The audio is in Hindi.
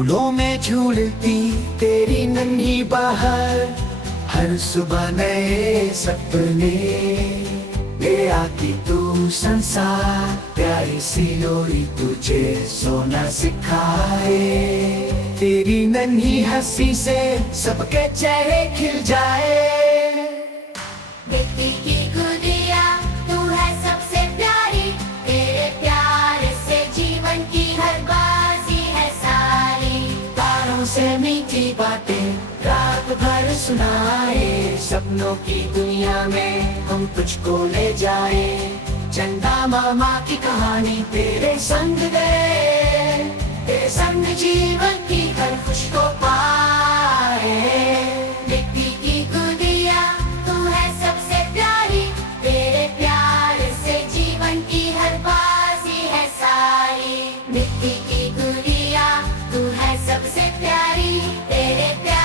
फूलों में झूलती तेरी नन्ही बाहर, हर सुबह नए सपने ले आती तू संसार। प्यारी सी लोरी तुझे सोना सिखाए, तेरी नन्ही हंसी से सबके चेहरे खिल जाए। मिट्टी की गुड़िया तू है सबसे प्यारी, तेरे प्यार से जीवन की हर बाजी है सारी। तारों से मीठी बातें रात भर सुनाए, सपनों की दुनिया में हम तुझको ले जाए। चंदा मामा की कहानी तेरे संग गए, तेरे संग जीवन की हर खुश को पाए। मिट्टी की गुड़िया तू है सबसे प्यारी, तेरे प्यार से जीवन की हर बाजी है सारी। मिट्टी की गुड़िया तू है सबसे प्यारी, तेरे प्यार